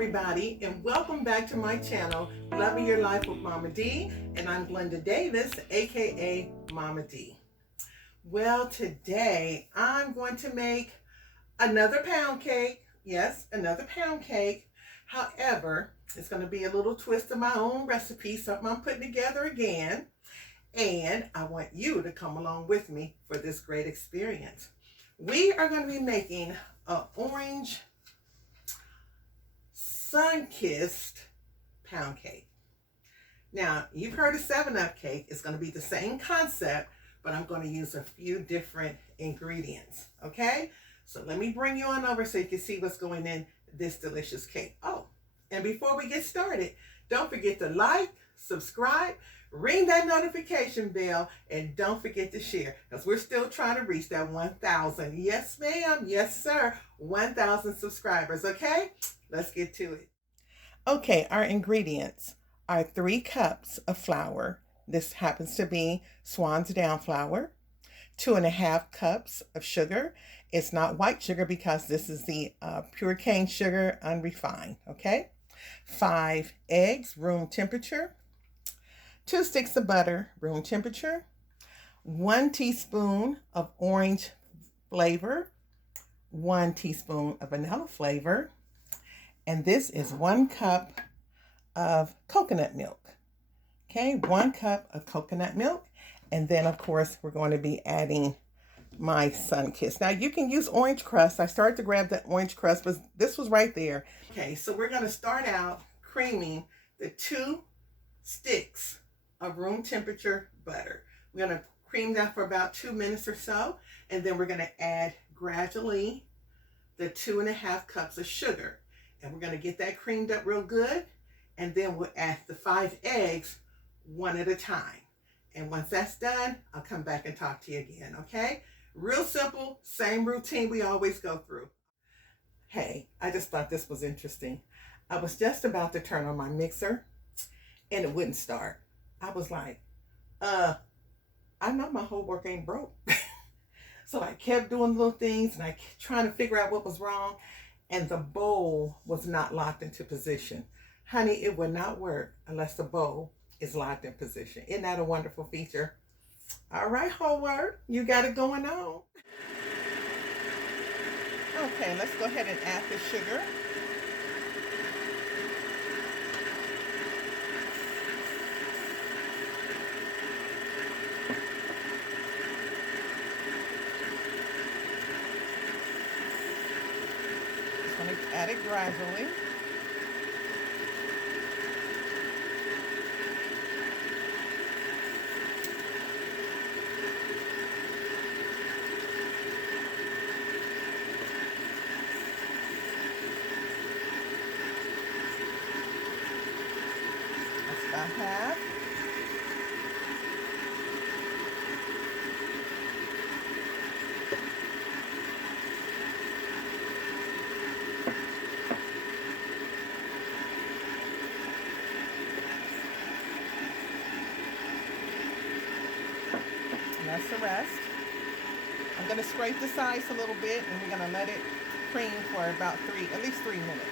everybody, and welcome back to my channel, Loving Your Life with Mama D, and I'm Glenda Davis, aka Mama D. Well, today I'm going to make another pound cake. Yes, another pound cake. However, it's going to be a little twist of my own recipe, something I'm putting together again, and I want you to come along with me for this great experience. We are going to be making an orange Sunkist pound cake. Now, you've heard of 7-Up cake. It's going to be the same concept, but I'm going to use a few different ingredients, okay? So let me bring you on over so you can see what's going in this delicious cake. Oh, and before we get started, don't forget to like, subscribe, ring that notification bell, and don't forget to share, because we're still trying to reach that 1,000. Yes, ma'am. Yes, sir. 1,000 subscribers, okay? Let's get to it. Okay, our ingredients are 3 cups of flour. This happens to be Swan's Down flour. 2.5 cups of sugar. It's not white sugar because this is the pure cane sugar, unrefined, okay? 5 eggs, room temperature. 2 sticks of butter, room temperature. 1 teaspoon of orange flavor. 1 teaspoon of vanilla flavor. And this is 1 cup of coconut milk. Okay, 1 cup of coconut milk. And then, of course, we're going to be adding my Sunkist. Now, you can use orange crust. I started to grab that orange crust, but this was right there. Okay, so we're going to start out creaming the 2 sticks of room temperature butter. We're going to cream that for about 2 minutes or so. And then we're going to add gradually the 2.5 cups of sugar. And we're going to get that creamed up real good. And then we'll add the 5 eggs one at a time. And once that's done, I'll come back and talk to you again, okay? Real simple, same routine we always go through. Hey, I just thought this was interesting. I was just about to turn on my mixer and it wouldn't start. I was like, I know my whole work ain't broke. So I kept doing little things and I kept trying to figure out what was wrong. And the bowl was not locked into position. Honey, it would not work unless the bowl is locked in position. Isn't that a wonderful feature? All right, Howard, you got it going on. Okay, let's go ahead and add the sugar. Just going to add it gradually. About half. And that's the rest. I'm going to scrape the sides a little bit and we're going to let it cream for about at least 3 minutes.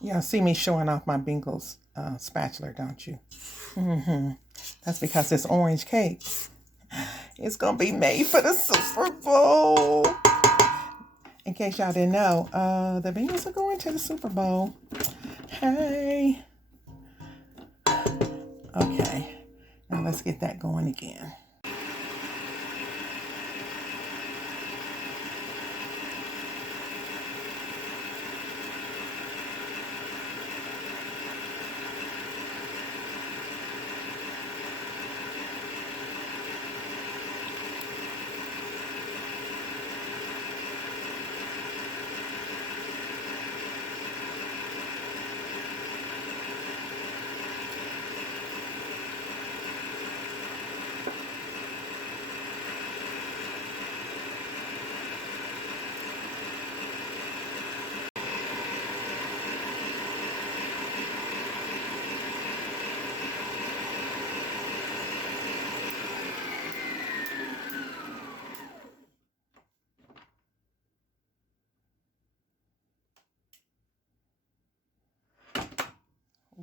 Y'all see me showing off my Bingles spatula, don't you? That's because this orange cake is going to be made for the Super Bowl. In case y'all didn't know, the Bengals are going to the Super Bowl. Hey. Okay. Now let's get that going again.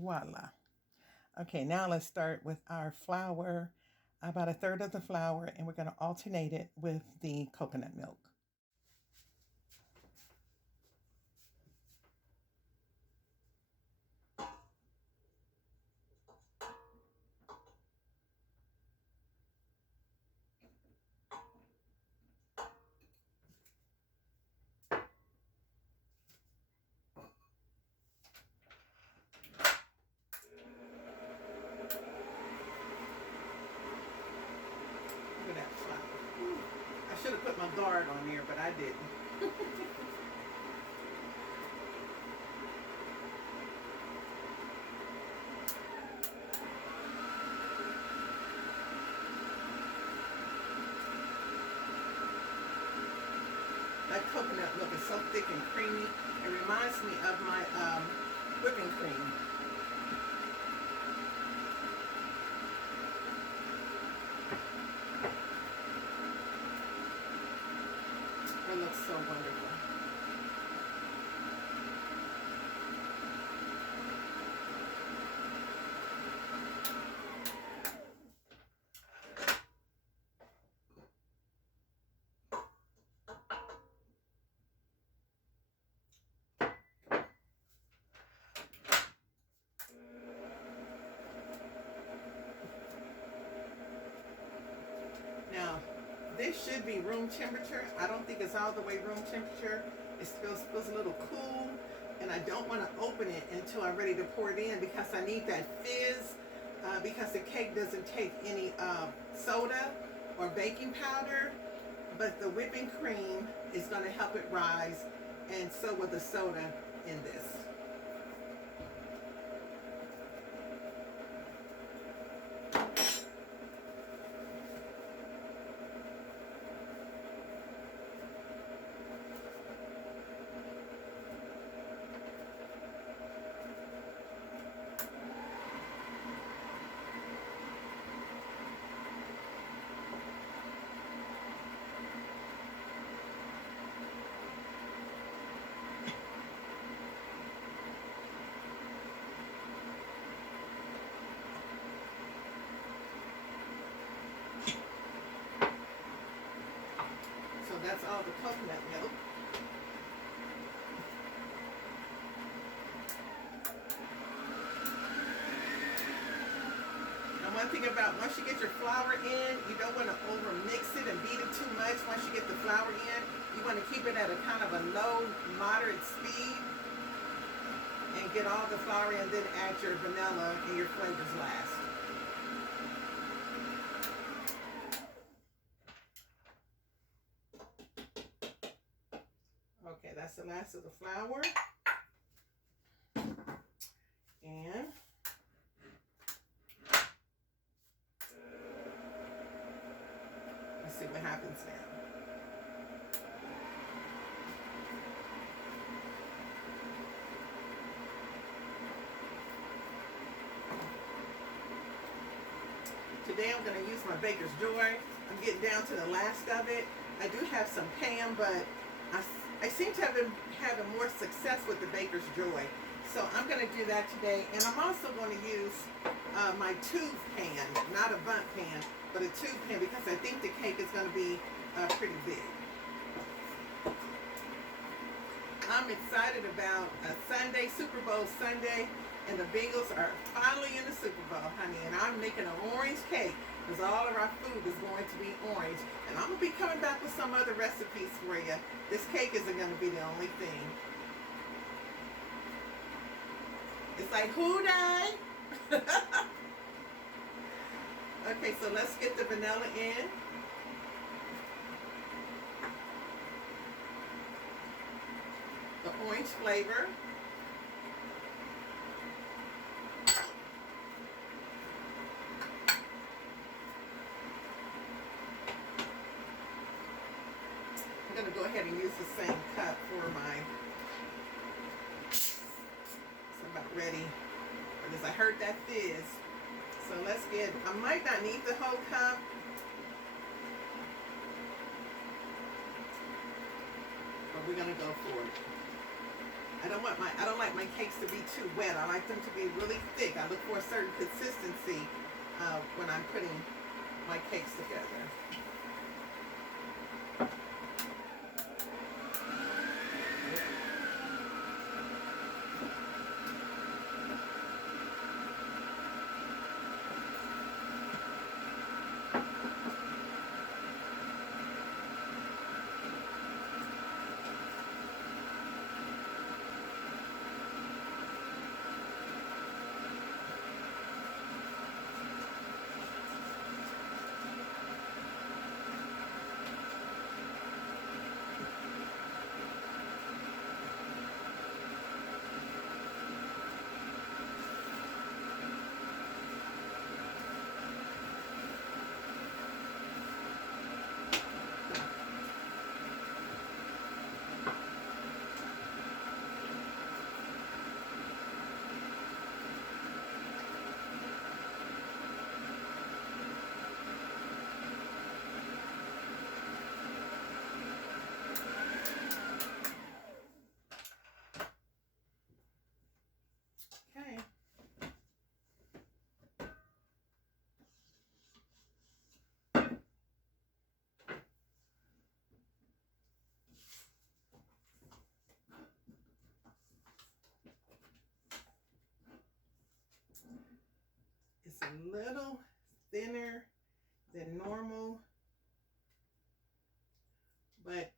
Voila. Okay, now let's start with our flour, about a third of the flour, and we're going to alternate it with the coconut milk. Look at that flour. I should have put my guard on there, but I didn't. That coconut milk is so thick and creamy. It reminds me of my whipping cream. It looks so wonderful. Now, this should be room temperature. I don't think it's all the way room temperature. It feels a little cool, and I don't want to open it until I'm ready to pour it in because I need that fizz, because the cake doesn't take any soda or baking powder, but the whipping cream is going to help it rise, and so will the soda in this. So that's all the coconut milk. And one thing about once you get your flour in, you don't want to over mix it and beat it too much. Once you get the flour in, you want to keep it at a kind of a low, moderate speed and get all the flour in, then add your vanilla and your flavors last. Okay, that's the last of the flour. And let's see what happens now. Today I'm going to use my Baker's Joy. I'm getting down to the last of it. I do have some Pam, but I seem to have been having more success with the Baker's Joy. So I'm going to do that today. And I'm also going to use my tube pan, not a bundt pan, but a tube pan, because I think the cake is going to be pretty big. I'm excited about Sunday, Super Bowl Sunday, and the Bengals are finally in the Super Bowl, honey. And I'm making an orange cake because all of our food is going to be orange. And I'm going to be coming back with some other recipes for you. This cake isn't going to be the only thing. It's like, who died? Okay, so let's get the vanilla in. The orange flavor. I'm going to go ahead and use the same cup for my, so I'm about ready, because I heard that fizz. So let's get, I might not need the whole cup, but we're going to go for it. I don't like my cakes to be too wet. I like them to be really thick. I look for a certain consistency when I'm putting my cakes together. Okay. It's a little thinner than normal, but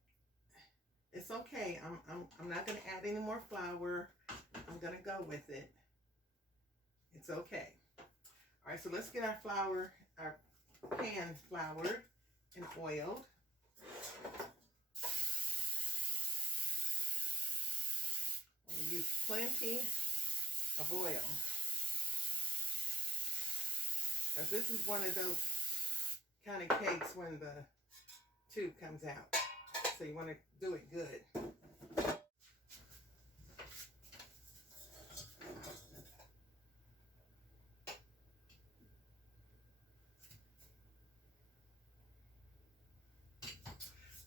it's okay. I'm not going to add any more flour. I'm going to go with it. It's okay. All right, so let's get our pan floured and oiled. I'm going to use plenty of oil, because this is one of those kind of cakes when the tube comes out. So you want to do it good.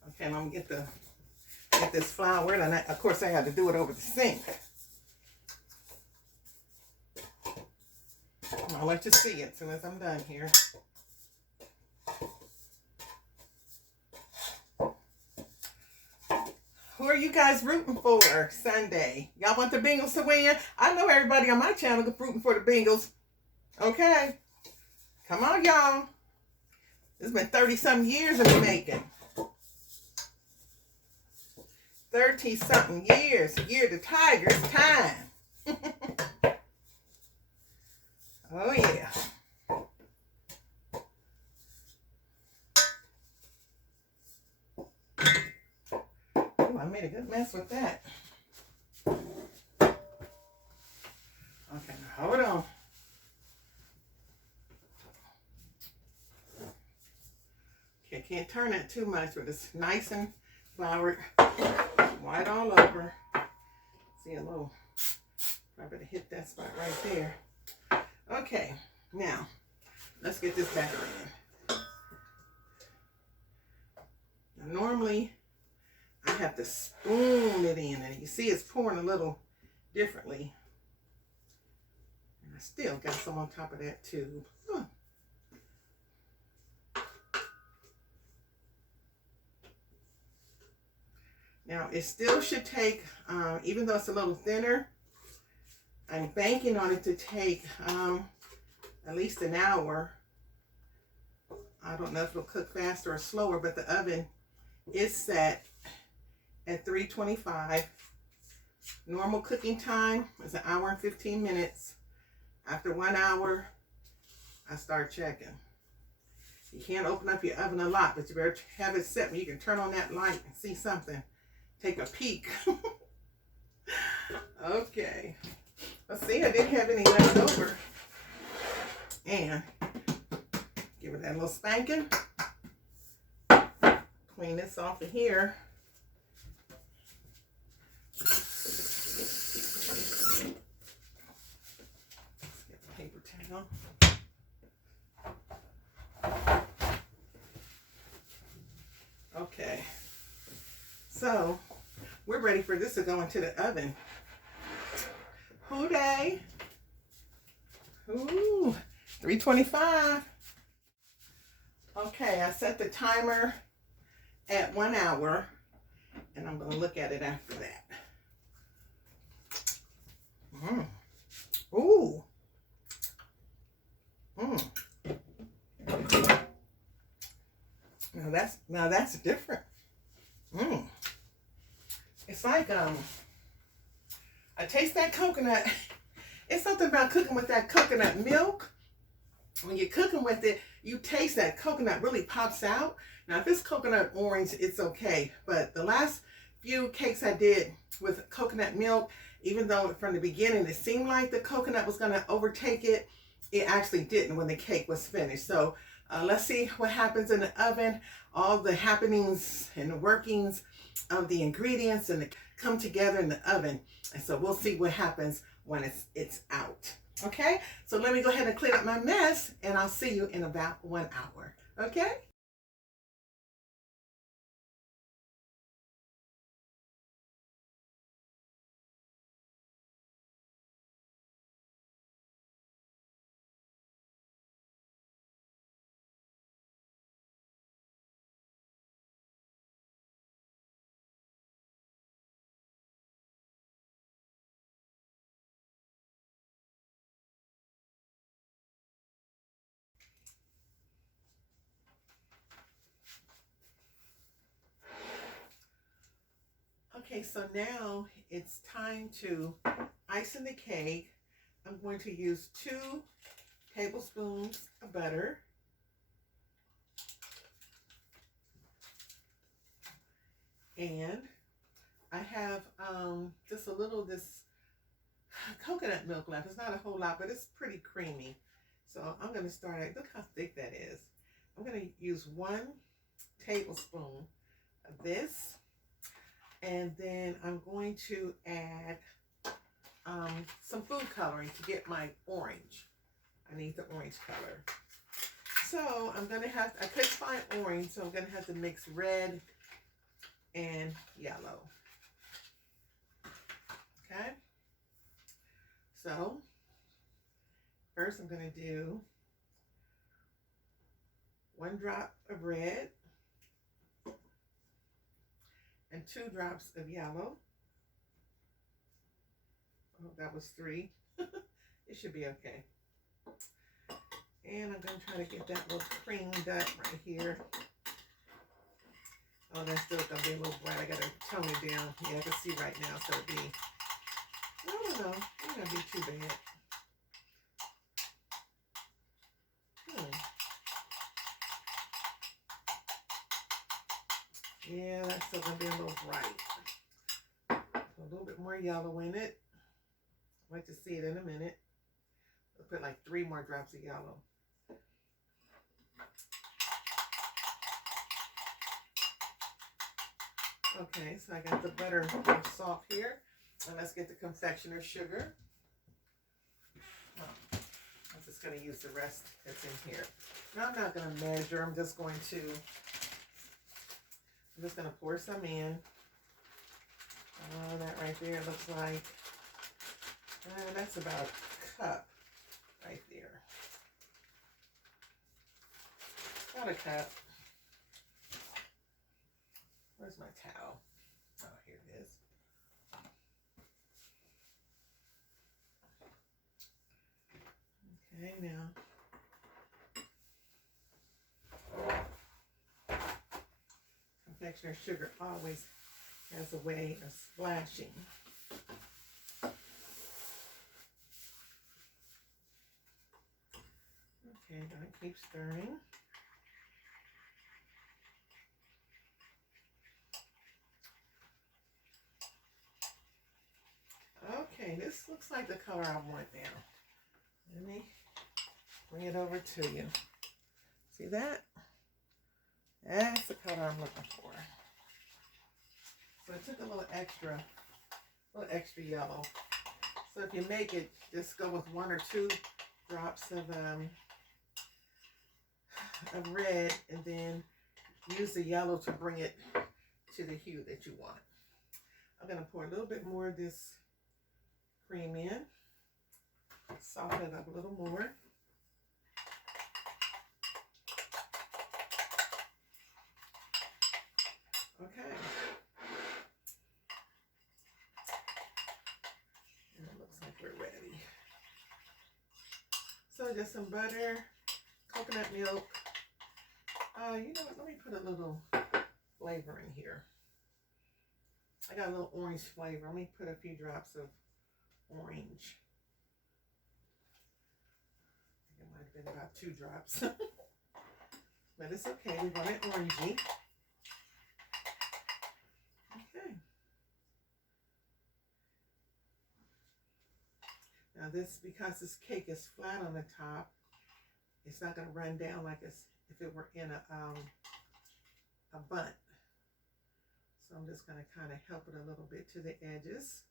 Okay, and I'm gonna get this flour, and of course I had to do it over the sink. I'll let you see it as soon as I'm done here. Who are you guys rooting for Sunday? Y'all want the Bengals to win? I know everybody on my channel is rooting for the Bengals. Okay. Come on, y'all. It's been 30-something years in the making. 30-something years. Year of the Tigers. Time. Oh, yeah. Oh, I made a good mess with that. Okay, now hold on. Okay, can't turn it too much, but it's nice and floured, white all over. See a little, probably to hit that spot right there. Okay, now let's get this batter in. Now, normally I have to spoon it in, and you see it's pouring a little differently. And I still got some on top of that tube. Huh. Now it still should take, even though it's a little thinner, I'm banking on it to take at least an hour. I don't know if it'll cook faster or slower, but the oven is set at 325. Normal cooking time is an hour and 15 minutes. After 1 hour, I start checking. You can't open up your oven a lot, but you better have it set where you can turn on that light and see something. Take a peek. Okay. Let's see, I didn't have any left over. And give it that little spanking. Clean this off of here. Let's get the paper towel. Okay. So, we're ready for this to go into the oven Who day? Ooh, 3:25. Okay, I set the timer at 1 hour, and I'm going to look at it after that. Ooh. Now that's different. It's like I taste that coconut. It's something about cooking with that coconut milk. When you're cooking with it, you taste that coconut really pops out. Now, if it's coconut orange, it's okay. But the last few cakes I did with coconut milk, even though from the beginning it seemed like the coconut was going to overtake it, it actually didn't when the cake was finished. So let's see what happens in the oven. All the happenings and the workings of the ingredients and come together in the oven. And so we'll see what happens when it's out. Okay, so let me go ahead and clean up my mess, and I'll see you in about 1 hour. Okay? Okay, so now it's time to ice in the cake. I'm going to use 2 tablespoons of butter. And I have just a little of this coconut milk left. It's not a whole lot, but it's pretty creamy. So I'm going to start, look how thick that is. I'm going to use 1 tablespoon of this. And then I'm going to add some food coloring to get my orange. I need the orange color. So I'm going to have, I couldn't find orange, so I'm going to have to mix red and yellow. Okay. So first I'm going to do 1 drop of red and 2 drops of yellow. Oh, that was 3. It should be okay. And I'm going to try to get that little creamed up right here. Oh, that's still going to be a little bright. I got to tone it down. Yeah, I can see right now, so it'll be, I don't know, it's not going to be too bad. Yeah, that's still going to be a little bright. So a little bit more yellow in it. I'd like to see it in a minute. I'll put like 3 more drops of yellow. Okay, so I got the butter and salt here. And let's get the confectioner's sugar. I'm just going to use the rest that's in here. Now I'm not going to measure. I'm just going to pour some in. That right there looks like, that's about a cup right there. About a cup. Where's my towel? Oh, here it is. Okay, now. Confectioner sugar always has a way of splashing. Okay, gotta keep stirring. Okay, this looks like the color I want now. Let me bring it over to you. See that? That's the color I'm looking for. So I took a little extra yellow. So if you make it, just go with 1 or 2 drops of red, and then use the yellow to bring it to the hue that you want. I'm going to pour a little bit more of this cream in. Soften it up a little more. Okay. And it looks like we're ready. So just some butter, coconut milk. You know what? Let me put a little flavor in here. I got a little orange flavor. Let me put a few drops of orange. I think it might have been about 2 drops. But it's okay. We want it orangey. Okay. Now this, because this cake is flat on the top, it's not going to run down like if it were in a bundt. So I'm just going to kind of help it a little bit to the edges.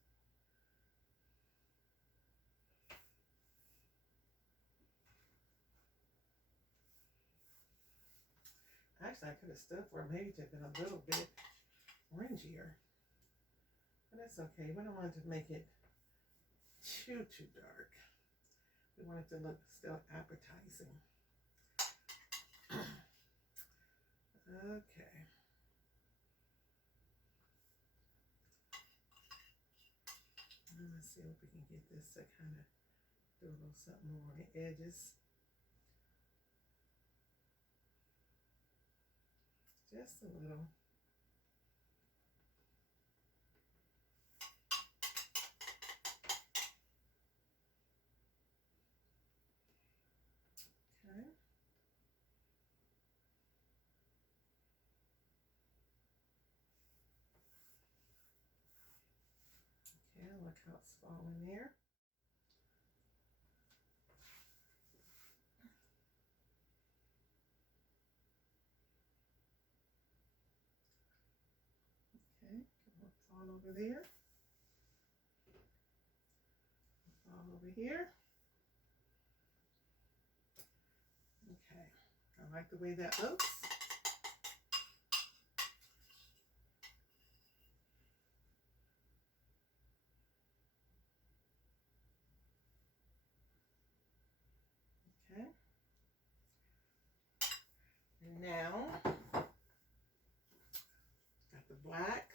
Actually, I could have stood for it maybe to have been a little bit orangier. But that's okay. We don't want to make it too dark. We want it to look still appetizing. Okay. Let's see if we can get this to kind of do a little something more on the edges. Just a little. Okay. Okay, look how it's falling there. Okay, fall over there. Fall over here. Okay, I like the way that looks. Okay. And now, got the black.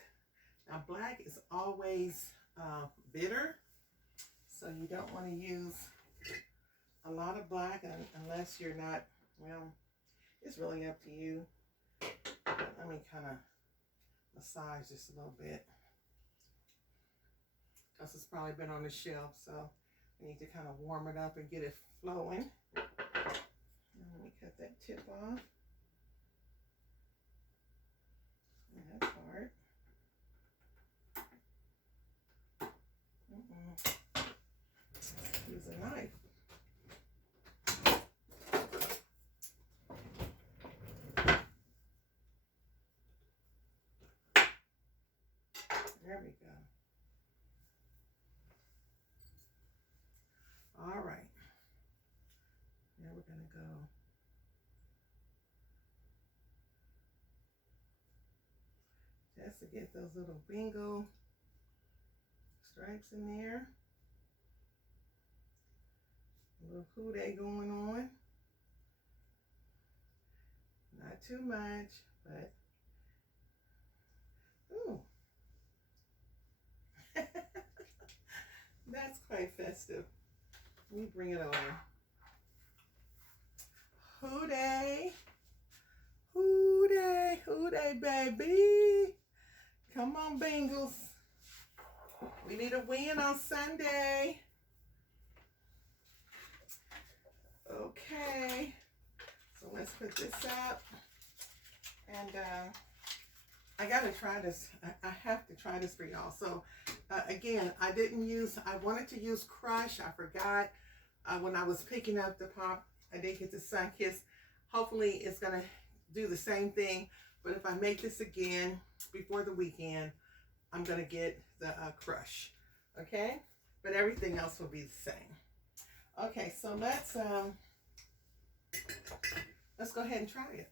Now black is always bitter, so you don't want to use a lot of black unless you're not, well, it's really up to you. Let me kind of massage just a little bit because it's probably been on the shelf, so I need to kind of warm it up and get it flowing. And let me cut that tip off. That's hard. Use a knife. There we go. All right. Now we're going to go just to get those little bingo stripes in there. A little houday going on. Not too much, but ooh. That's quite festive. Let me bring it over. Houday. Houday, houday, baby. Come on, Bengals. We need a win on Sunday. Okay. So let's put this up. And I got to try this. I have to try this for y'all. So again, I wanted to use Crush. I forgot when I was picking up the pop. I did get the Sunkist. Hopefully it's going to do the same thing. But if I make this again before the weekend, I'm going to get the Crush. Okay? But everything else will be the same. Okay, so let's go ahead and try it.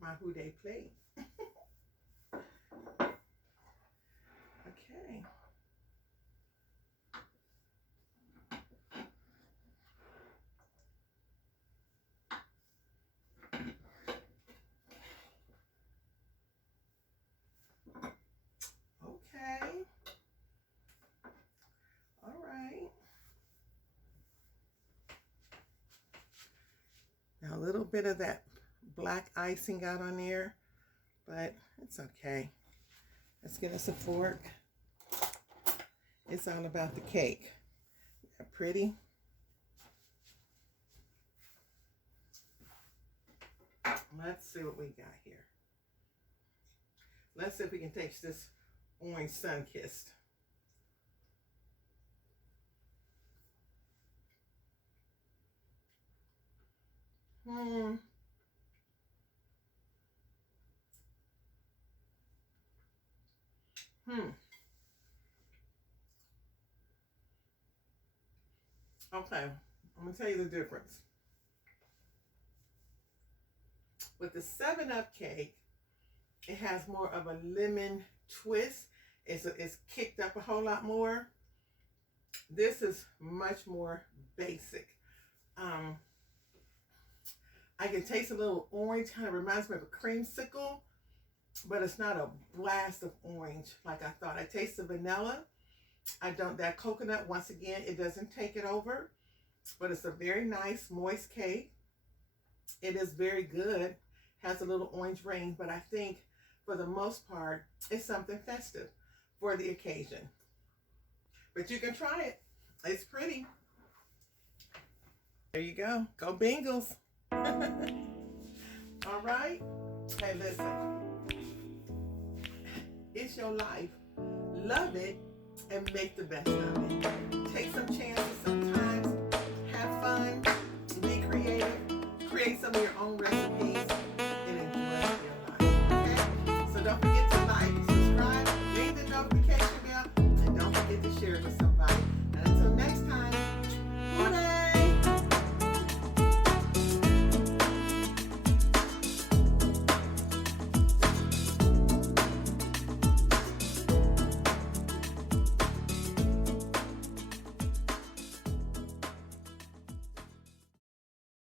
My houday plate. Okay. little bit of that black icing got on there, but it's okay. Let's get us a fork. It's all about the cake. Pretty. Let's see what we got here. Let's see if we can taste this orange Sunkist. Okay, I'm gonna tell you the difference. With the 7-Up cake, it has more of a lemon twist. It's kicked up a whole lot more. This is much more basic. I can taste a little orange, kind of reminds me of a creamsicle, but it's not a blast of orange like I thought. I taste the vanilla. That coconut, once again, it doesn't take it over, but it's a very nice, moist cake. It is very good. Has a little orange ring, but I think for the most part, it's something festive for the occasion. But you can try it. It's pretty. There you go. Go Bengals. All right. Hey, listen. It's your life. Love it and make the best of it.